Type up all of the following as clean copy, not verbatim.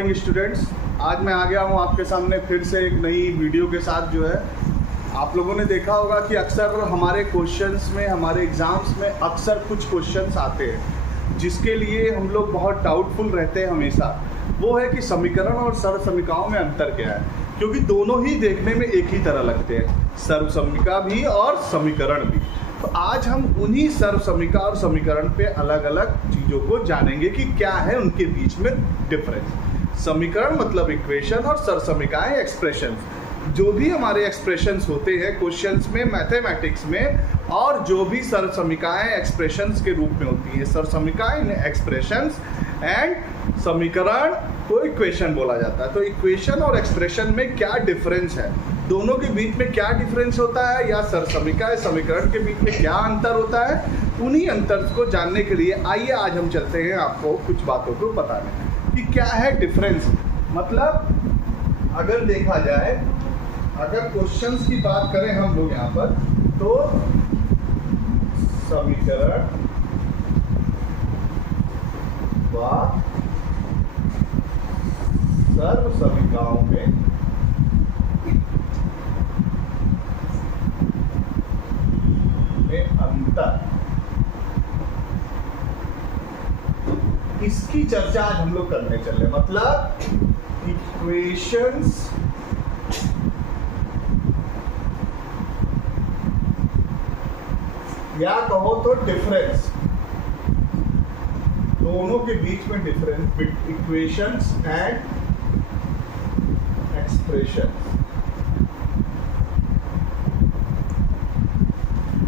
Morning students. आज मैं आ गया हूँ आपके सामने फिर से एक नई वीडियो के साथ। जो है आप लोगों ने देखा होगा कि अक्सर हमारे क्वेश्चंस में, हमारे एग्ज़ाम्स में अक्सर कुछ क्वेश्चंस आते हैं जिसके लिए हम लोग बहुत डाउटफुल रहते हैं हमेशा। वो है कि समीकरण और सर्वसमीकाओं में अंतर क्या है, क्योंकि दोनों ही देखने में एक ही तरह लगते हैं, सर्वसमीका भी और समीकरण भी। तो आज हम उन्हीं सर्वसमीका और समीकरण पे अलग अलग चीज़ों को जानेंगे कि क्या है उनके बीच में डिफरेंस। समीकरण मतलब इक्वेशन और सर्वसमीकाएं एक्सप्रेशन। जो भी हमारे एक्सप्रेशंस होते हैं क्वेश्चंस में, मैथमेटिक्स में, और जो भी सर्वसमीकाएं एक्सप्रेशंस के रूप में होती है, सर्वसमीकाएं एक्सप्रेशंस एंड समीकरण को इक्वेशन बोला जाता है। तो इक्वेशन और एक्सप्रेशन में क्या डिफरेंस है, दोनों के बीच में क्या डिफरेंस होता है, या सर्वसमीका समीकरण के बीच में क्या अंतर होता है, उन्हीं अंतर को जानने के लिए आइए आज हम चलते हैं आपको कुछ बातों को बताने कि क्या है डिफरेंस। मतलब अगर देखा जाए, अगर क्वेश्चंस की बात करें हम लोग यहाँ पर, तो समीकरण व सर्वसमीकाओं में अंतर, इसकी चर्चा आज हम लोग करने चले। मतलब इक्वेशंस या कहो तो डिफरेंस, दोनों के बीच में difference, equations and expression.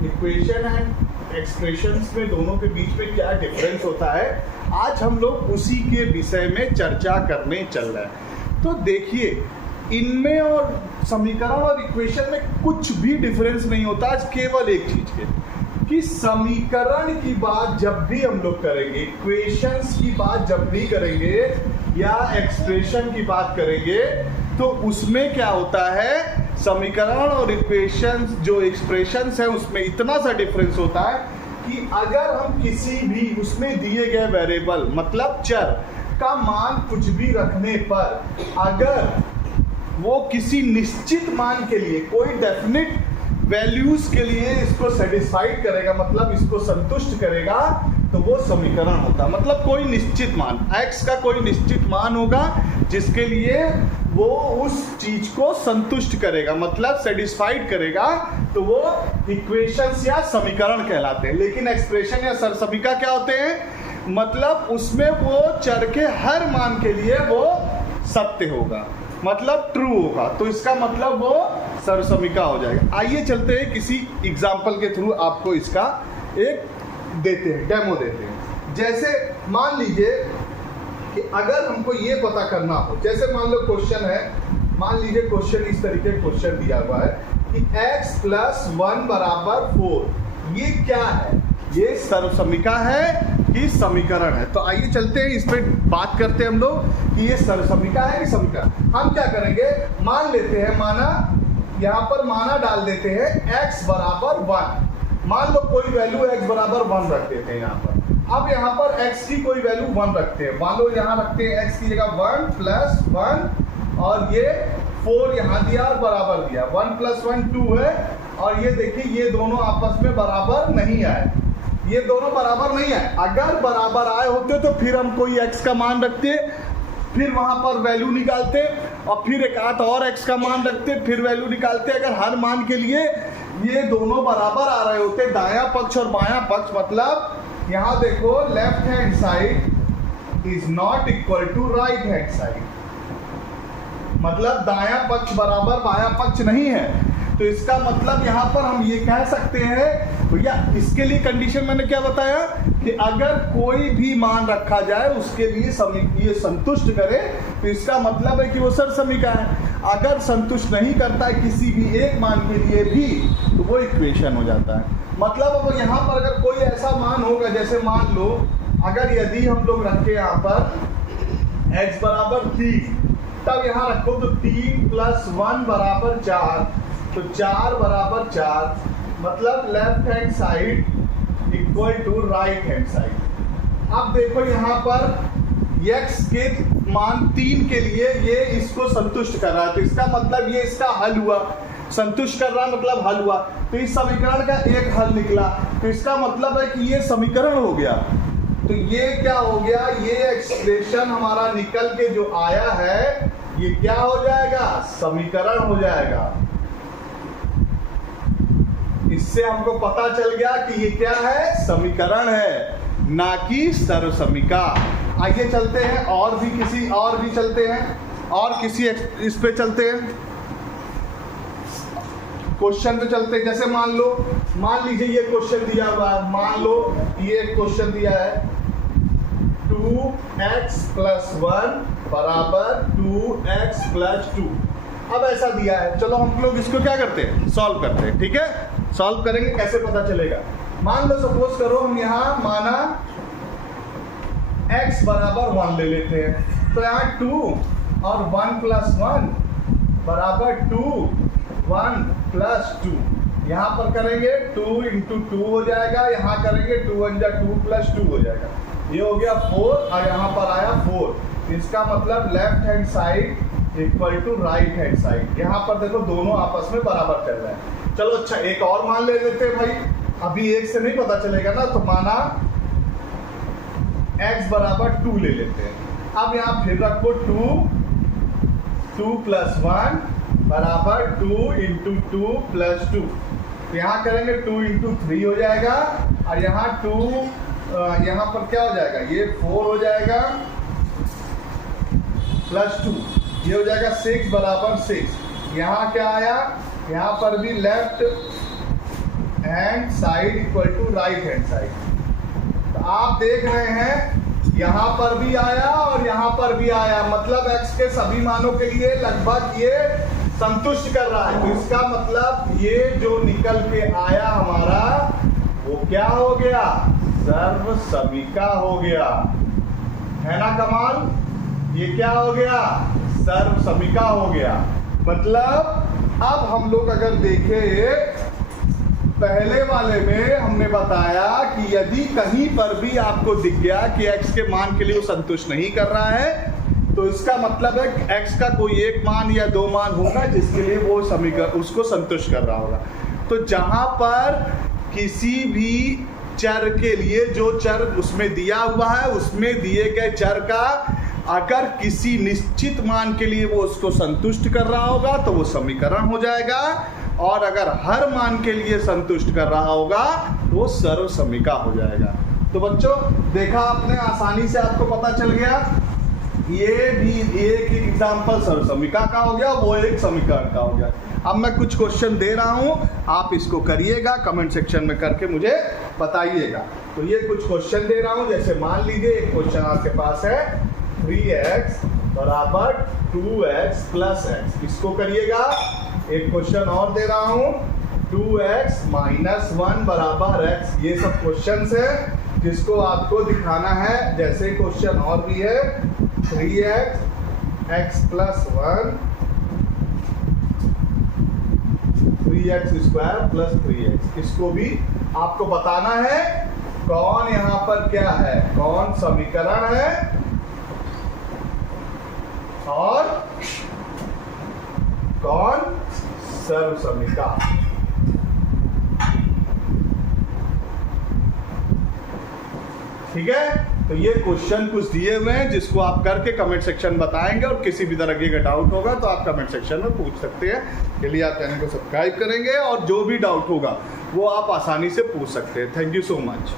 Equation and expressions में दोनों के बीच में क्या डिफरेंस होता है, आज हम लोग उसी के विषय में चर्चा करने चल रहे हैं। तो देखिए, इनमें और समीकरण और इक्वेशन में कुछ भी डिफरेंस नहीं होता। आज केवल एक चीज के कि समीकरण की बात जब भी हम लोग करेंगे, इक्वेशंस की बात जब भी करेंगे या एक्सप्रेशन की बात करेंगे, तो उसमें क्या होता है, समीकरण और इक्वेशंस जो एक्सप्रेशंस है उसमें इतना सा डिफरेंस होता है कि अगर हम किसी भी उसमें दिए गए वेरिएबल मतलब चर का मान कुछ भी रखने पर, अगर वो किसी निश्चित मान के लिए, कोई डेफिनेट वैल्यूज के लिए इसको सेटिस्फाइड करेगा, मतलब इसको संतुष्ट करेगा, तो वो समीकरण होता है। मतलब कोई निश्चित मान, x का कोई निश्चित मान होगा जिसके लिए वो उस चीज को संतुष्ट करेगा, मतलब सेटिस्फाइड करेगा, तो वो इक्वेशंस या समीकरण कहलाते हैं। लेकिन एक्सप्रेशन या सर्वसमीका क्या होते हैं, मतलब उसमें वो चर के हर मान के लिए वो सत्य होगा, मतलब ट्रू होगा, तो इसका मतलब वो सर्वसमीका हो जाएगा। आइए चलते हैं किसी एग्जाम्पल के थ्रू आपको इसका एक देते हैं, डेमो देते हैं। जैसे मान लीजिए कि अगर हमको ये पता करना हो, जैसे मान लो क्वेश्चन है, मान लीजिए क्वेश्चन इस तरीके क्वेश्चन दिया हुआ है कि x + 1 = 4। ये क्या है, ये सर्वसमीका है कि समीकरण है। तो आइए चलते हैं इस पे बात करते हैं हम लोग कि ये सर्वसमीका है कि समीकरण। हम क्या करेंगे, मान लेते हैं, माना यहाँ पर माना डाल देते हैं x = 1। मान लो कोई वैल्यू x = 1 रख देते हैं यहाँ पर। अब यहाँ पर x की कोई वैल्यू 1 रखते हैं, मान लो यहाँ रखते हैं x की जगह 1 + 1, और ये 4 यहाँ दिया और बराबर दिया, 1 + 1 2 है। और ये देखिए, ये दोनों आपस में बराबर नहीं आए, ये दोनों बराबर नहीं आए। अगर बराबर आए होते तो फिर हम कोई x का मान रखते, फिर वहां पर वैल्यू निकालते, और फिर एक आध और x का मान रखते, फिर वैल्यू निकालते। अगर हर मान के लिए ये दोनों बराबर आ रहे होते, दायां पक्ष और बायां पक्ष, मतलब यहां देखो left hand side is not equal to right hand side, मतलब दायां पक्ष बराबर बायां पक्ष नहीं है। तो इसका मतलब यहाँ पर हम ये कह सकते हैं भैया, इसके लिए कंडीशन मैंने क्या बताया कि अगर कोई भी मान रखा जाए उसके लिए ये संतुष्ट करे, तो इसका मतलब है कि वो सर्वसमीका है। अगर संतुष्ट नहीं करता है किसी भी एक मान के लिए भी, तो वो इक्वेशन हो जाता है। मतलब अब यहाँ पर अगर कोई ऐसा मान होगा, जैसे मान लो अगर यदि हम लोग रखे यहाँ पर x = 3, तब यहाँ रखो तो 3 + 1 = 4, तो 4 = 4, मतलब left hand side equal to right hand side. अब देखो यहाँ पर x के मान 3 के लिए ये इसको संतुष्ट कर रहा है, तो इसका मतलब ये इसका हल हुआ। संतुष्ट कर रहा मतलब हल हुआ, तो इस समीकरण का एक हल निकला, तो इसका मतलब है कि ये समीकरण हो गया। तो ये क्या हो गया, ये एक्सप्रेशन हमारा निकल के जो आया है ये क्या हो जाएगा, समीकरण हो जाएगा। इससे हमको पता चल गया कि ये क्या है, समीकरण है, ना कि सर्वसमीका। आइए चलते हैं और भी चलते हैं, और किसी इस पे चलते हैं, क्वेश्चन पे चलते हैं। जैसे मान लीजिए ये क्वेश्चन दिया हुआ है, मान लो ये क्वेश्चन दिया है 2x + 1 = 2x + 2। अब ऐसा दिया है, चलो हम लोग इसको क्या करते हैं, सॉल्व करते हैं। ठीक है, सॉल्व करेंगे, कैसे पता चलेगा। मान लो सपोज करो हम यहाँ माना x = 1 ले लेते हैं, तो यहाँ 2 और 1 + 1 = 2, 1 + 2। यहाँ पर करेंगे 2 × 2 हो जाएगा, यहाँ करेंगे 2 × 2 + 2 हो जाएगा, ये हो गया 4, और यहाँ पर आया 4। इसका मतलब left hand side = right hand side. यहाँ पर देखो दोनों आपस में बराबर चल रहा है। चलो अच्छा, एक और मान ले लेते हैं भाई, अभी एक से नहीं पता चलेगा ना, तो माना x = 2 ले लेते हैं। अब यहाँ फिर रखो 2 + 1 = 2 × 2 + 2। यहाँ करेंगे 2 × 3 हो जाएगा, और यहाँ 2 यहाँ पर क्या हो जाएगा, ये 4 हो जाएगा +2, ये हो जाएगा 6 = 6। यहाँ क्या आया, यहाँ पर भी left hand side = right hand side. तो आप देख रहे हैं यहाँ पर भी आया और यहाँ पर भी आया, मतलब x के सभी मानों के लिए लगभग ये संतुष्ट कर रहा है। तो इसका मतलब ये जो निकल के आया हमारा वो क्या हो गया, सर्वसमीका हो गया, है ना कमाल। ये क्या हो गया, सर्वसमीका हो गया। मतलब अब हम लोग अगर देखें, पहले वाले में हमने बताया कि यदि कहीं पर भी आपको दिख गया कि x के मान के लिए वो संतुष्ट नहीं कर रहा है, तो इसका मतलब है कि x का कोई एक मान या 2 मान होगा जिसके लिए वो समीकरण उसको संतुष्ट कर रहा होगा। तो जहां पर किसी भी चर के लिए जो चर उसमें दिया हुआ है, उसमें दिए गए चर का अगर किसी निश्चित मान के लिए वो उसको संतुष्ट कर रहा होगा तो वो समीकरण हो जाएगा, और अगर हर मान के लिए संतुष्ट कर रहा होगा तो वो सर्वसमीका हो जाएगा। तो बच्चों देखा आपने, आसानी से आपको पता चल गया, ये भी एक एग्जाम्पल सर्वसमीका का हो गया, वो एक समीकरण का हो गया। अब मैं कुछ क्वेश्चन दे रहा हूं, आप इसको करिएगा, कमेंट सेक्शन में करके मुझे बताइएगा। तो ये कुछ क्वेश्चन दे रहा हूं, जैसे मान लीजिए एक क्वेश्चन आपके पास है 3x = 2x + x, इसको करिएगा। एक क्वेश्चन और दे रहा हूं 2x - 1 = x। ये सब क्वेश्चंस है जिसको आपको दिखाना है। जैसे क्वेश्चन और भी है 3x + 1 3x² + 3x, इसको भी आपको बताना है कौन यहाँ पर क्या है, कौन समीकरण है और कौन सर्वसमीका। ठीक है, तो ये क्वेश्चन कुछ दिए हुए हैं जिसको आप करके कमेंट सेक्शन बताएंगे, और किसी भी तरह का डाउट होगा तो आप कमेंट सेक्शन में पूछ सकते हैं। के लिए आप चैनल को सब्सक्राइब करेंगे और जो भी डाउट होगा वो आप आसानी से पूछ सकते हैं। Thank you so much.